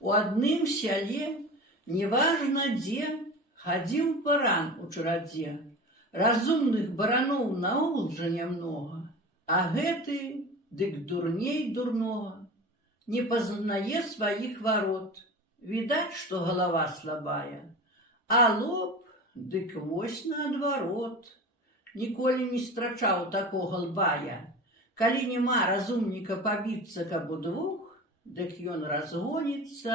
У адным сяле, неважна дзе, хадзіў баран у чарадзе. Разумных бараноў наогул жа нямнога, а гэты, дык дурней дурнога, не пазнае сваіх варот. Відаць, што галава слабая, а лоб, дык вось наадварот. Ніколі не страчаў такога лбая. Калі нема разумніка пабіцца каб удвух, дык ён разгоніцца,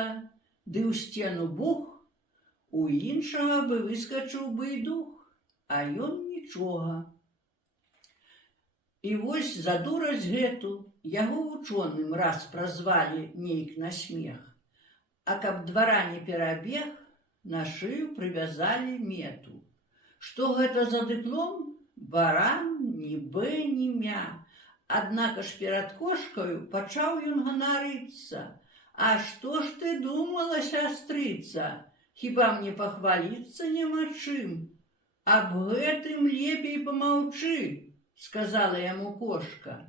ды ў сцену бух, у іншага бы выскачыў бы і дух, а ён нічога. І вось за дурасць гэту яго вучоным раз празвалі нейк на смех, а каб двара не перабег, на шыю прывязалі мету. Што гэта за дыплом? Баран ні бэ, ні мя. Аднака ж перад кошкаю пачаў ён ганарыцца. А што ж ты думала, сястрыца? Хіба мне пахваліцца няма чым? Аб гэтым лепей помаўчы, сказала яму кошка.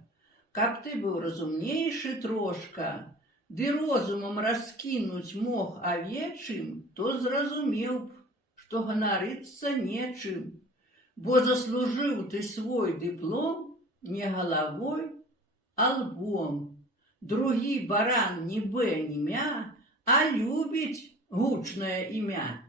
Каб ты быў разумнейшы трошка, ды розумам раскінуць мог авечым, то зразумеў б, што ганарыцца нечым. Бо заслужыў ты свой дыплом не галавой, а лбом. Другі баран ні бэ, ні мя, а любіць гучнае імя.